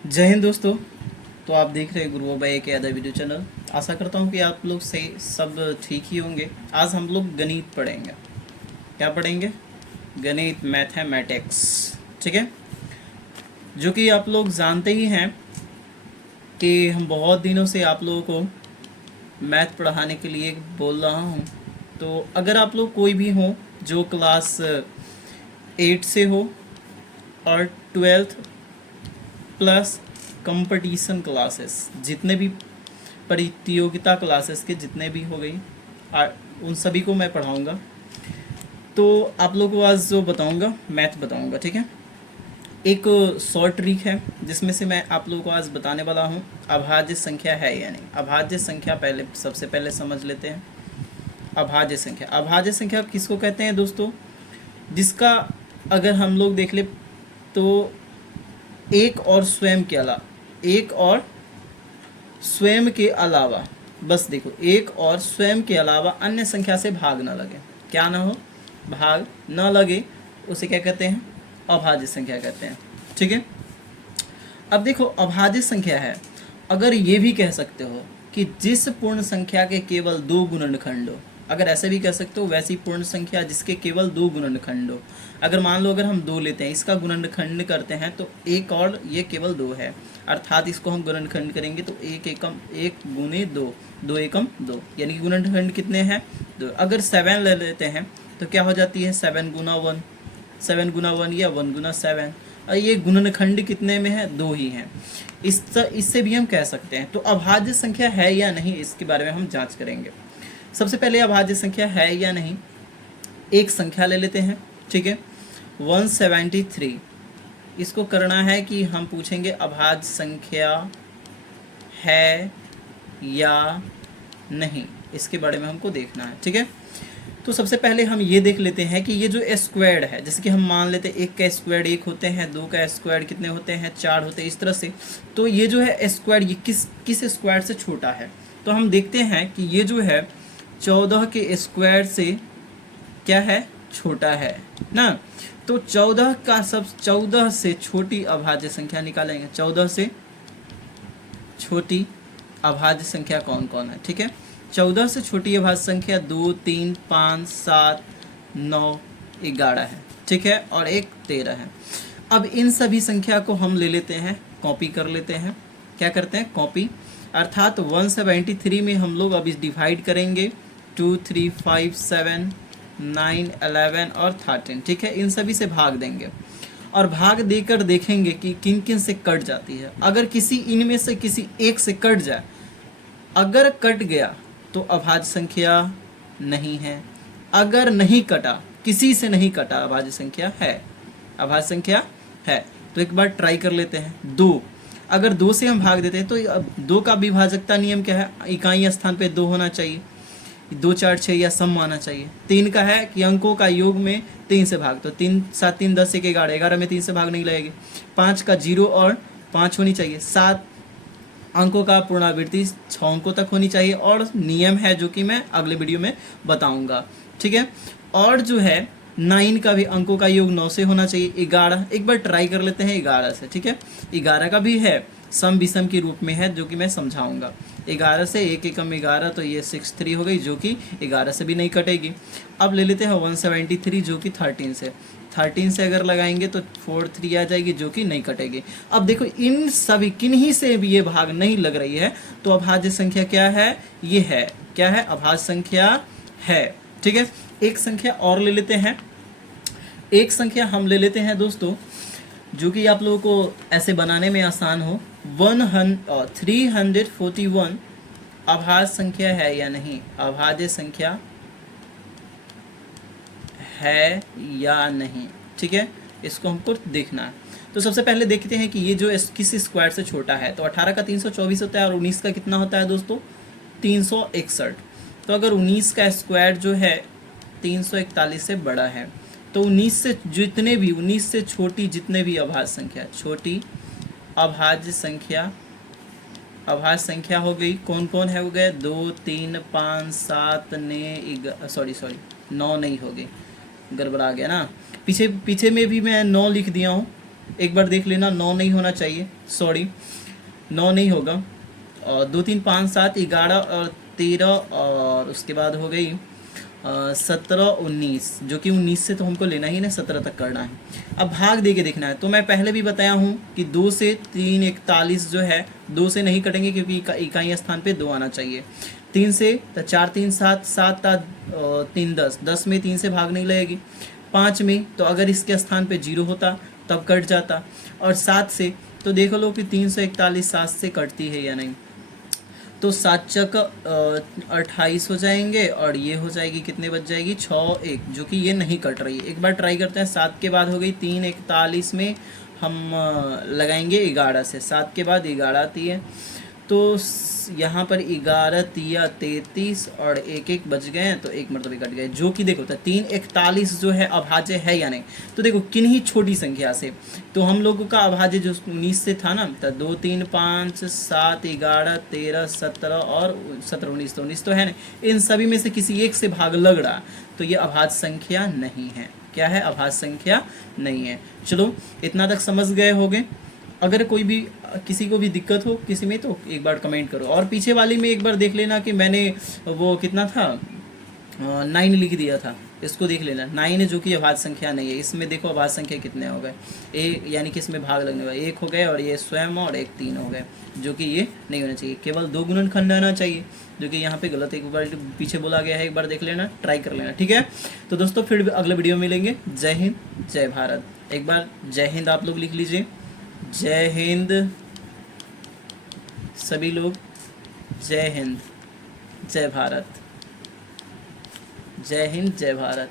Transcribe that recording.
जय हिंद दोस्तों। तो आप देख रहे हैं गुरुओं भाई के अदर वीडियो चैनल। आशा करता हूँ कि आप लोग से सब ठीक ही होंगे। आज हम लोग गणित पढ़ेंगे। क्या पढ़ेंगे? गणित, मैथमेटिक्स। ठीक है, जो कि आप लोग जानते ही हैं कि हम बहुत दिनों से आप लोगों को मैथ पढ़ाने के लिए बोल रहा हूँ। तो अगर आप लोग कोई भी हो जो क्लास 8 से हो और 12th प्लस कंपटीशन क्लासेस, जितने भी प्रतियोगिता क्लासेस के जितने भी हो गई, उन सभी को मैं पढ़ाऊँगा। तो आप लोगों को आज जो बताऊँगा मैथ बताऊँगा। ठीक है, एक शॉर्ट ट्रिक है जिसमें से मैं आप लोगों को आज बताने वाला हूँ। अभाज्य संख्या है या नहीं। अभाज्य संख्या पहले सबसे पहले समझ लेते हैं। अभाज्य संख्या, अभाज्य संख्या किसको कहते हैं दोस्तों? जिसका अगर हम लोग देख ले तो एक और स्वयं के अलावा, एक और स्वयं के अलावा, बस देखो, एक और स्वयं के अलावा अन्य संख्या से भाग ना लगे। क्या ना हो? भाग ना लगे, उसे क्या कहते हैं? अभाज्य संख्या कहते हैं। ठीक है, अब देखो अभाज्य संख्या है, अगर ये भी कह सकते हो कि जिस पूर्ण संख्या के केवल दो गुणनखंड हो, अगर ऐसे भी कह सकते हो, वैसी पूर्ण संख्या जिसके केवल दो गुणनखंड हो। अगर मान लो अगर हम दो लेते हैं, इसका गुणनखंड करते हैं तो एक और ये केवल दो है, अर्थात इसको हम गुणनखंड करेंगे तो एक एकम एक गुने दो, दो एकम दो, यानी कि गुणनखंड कितने हैं? दो। अगर 7 ले लेते हैं तो क्या हो जाती है? 7 गुना 1, 7 गुना 1 या 1 गुना 7। और ये गुणनखंड कितने में है? दो ही हैं। इससे भी हम कह सकते हैं। तो अभाज्य संख्या है या नहीं, इसके बारे में हम जांच करेंगे। सबसे पहले अभाज्य संख्या है या नहीं, एक संख्या ले लेते हैं। ठीक है, 173। इसको करना है कि हम पूछेंगे अभाज्य संख्या है या नहीं, इसके बारे में हमको देखना है। ठीक है, तो सबसे पहले हम ये देख लेते हैं कि ये जो स्क्वायर्ड है, जैसे कि हम मान लेते हैं एक का स्क्वायर्ड एक होते हैं, दो का स्क्वायर्ड कितने होते हैं? 4 होते हैं, इस तरह से। तो ये जो है स्क्वायर्ड, ये किस स्क्वायर्ड से छोटा है? तो हम देखते हैं कि ये जो है 14 के स्क्वायर से क्या है? छोटा है ना। तो 14 से छोटी अभाज्य संख्या निकालेंगे। 14 से छोटी अभाज्य संख्या कौन कौन है? ठीक है, 14 से छोटी अभाज्य संख्या 2, 3, 5, 7, 9, 11 है। ठीक है, और एक 13 है। अब इन सभी संख्या को हम ले लेते हैं, कॉपी कर लेते हैं। क्या करते हैं? कॉपी। अर्थात 173 में हम लोग अब इस डिवाइड करेंगे 2, 3, 5, 7, 9, 11 और 13। ठीक है, इन सभी से भाग देंगे और भाग देकर देखेंगे कि किन किन से कट जाती है। अगर किसी इनमें से किसी एक से कट जाए, अगर कट गया तो अभाज्य संख्या नहीं है। अगर नहीं कटा, किसी से नहीं कटा, अभाज्य संख्या है। अभाज्य संख्या है। तो एक बार ट्राई कर लेते हैं। 2, अगर 2 से हम भाग देते हैं तो 2 का विभाजकता नियम क्या है? इकाई स्थान पे 2 होना चाहिए, 2, 4, 6 या सम आना चाहिए। 3 का है कि अंकों का योग में 3 से भाग, तो 3, 7, 3, 10, 1, 11, 11 में 3 से भाग नहीं लगेगी। 5 का 0 और 5 होनी चाहिए। 7 अंकों का पुनरावृत्ति 6 अंकों तक होनी चाहिए, और नियम है जो कि मैं अगले वीडियो में बताऊंगा। ठीक है, और जो है 9 का भी अंकों का योग 9 से होना चाहिए। 11, एक बार ट्राई कर लेते हैं 11 से। ठीक है, 11 का भी है, सम विषम के रूप में है, जो कि मैं समझाऊंगा। 11 से 1 एकम 11, तो ये 63 हो गई, जो कि 11 से भी नहीं कटेगी। अब ले लेते हैं 173, जो कि 13 से अगर लगाएंगे तो 43 आ जाएगी, जो कि नहीं कटेगी। अब देखो इन सभी किन्हीं से भी ये भाग नहीं लग रही है, तो अभाज्य संख्या क्या है? ये है। क्या है? अभाज्य संख्या है। ठीक है, एक संख्या और ले लेते हैं। एक संख्या हम ले लेते हैं दोस्तों, जो कि आप लोगों को ऐसे बनाने में आसान हो। 341 अभाज्य संख्या है या नहीं? अभाज्य संख्या है या नहीं? ठीक है, इसको हमको देखना है। तो सबसे पहले देखते हैं कि ये जो किस स्क्वायर से छोटा है। तो 18 का 324 होता है, और 19 का कितना होता है दोस्तों? 361। तो अगर 19 का स्क्वायर जो है 341 से बड़ा है, तो 19 से छोटी जितने भी अभाज्य संख्या, छोटी अभाज्य संख्या हो गई, कौन कौन है? हो गए 2, 3, 5, 7, 9 नहीं हो गई, गड़बड़ा गया ना। पीछे में भी मैं 9 लिख दिया हूँ, एक बार देख लेना, 9 नहीं होना चाहिए, सॉरी 9 नहीं होगा। और 2 3 5 7 11 और 13 और उसके बाद हो गई 17 19, जो कि 19 से तो हमको लेना ही ना, 17 तक करना है। अब भाग दे के देखना है। तो मैं पहले भी बताया हूँ कि 2 से 3 41 जो है 2 से नहीं कटेंगे, क्योंकि इकाई स्थान पे 2 आना चाहिए। 3 से तो 4 3 7 7 3 10, 10 में 3 से भाग नहीं लगेगी। 5 में तो अगर इसके स्थान पे 0 होता तब कट जाता। और 7 से तो देख लो कि 341 7 से कटती है या नहीं। तो 7 चक 28 हो जाएंगे, और ये हो जाएगी कितने बच जाएगी 6 1, जो कि ये नहीं कट रही है। एक बार ट्राई करते हैं। 7 के बाद हो गई 3 41 में हम लगाएंगे 11 से, 7 के बाद 11 आती है। तो यहाँ पर 11 तिया 33 और 1 1 बच गए हैं, तो एक मरतबे कट गए, जो कि देखो तो 3 41 जो है अभाज्य है या नहीं। तो देखो किन्हीं छोटी संख्या से, तो हम लोगों का अभाज्य जो 19 से था ना, तो 2 3 5 7 11 13 17 और 17 19, तो 19 तो है नहीं। इन सभी में से किसी एक से भाग लग रहा, तो ये अभाज्य संख्या नहीं है। क्या है? अभाज्य संख्या नहीं है। चलो इतना तक समझ गए होंगे। अगर कोई भी किसी को भी दिक्कत हो किसी में, तो एक बार कमेंट करो। और पीछे वाली में एक बार देख लेना कि मैंने वो कितना था 9 लिख दिया था, इसको देख लेना 9 है, जो कि अभाज्य संख्या नहीं है। इसमें देखो अभाज्य संख्या कितने हो गए, एक यानी कि इसमें भाग लगने वाले 1 हो गए, और ये स्वयं और 1 3 हो गए, जो कि ये नहीं होना चाहिए। केवल 2 गुणनखंड आना चाहिए, जो कि यहाँ पे गलत एक बार पीछे बोला गया है। एक बार देख लेना, ट्राई कर लेना, ठीक है। तो दोस्तों फिर अगले वीडियो में मिलेंगे। जय हिंद जय भारत। एक बार जय हिंद आप लोग लिख लीजिए। जय हिंद सभी लोग, जय हिंद जय भारत, जय हिंद जय भारत।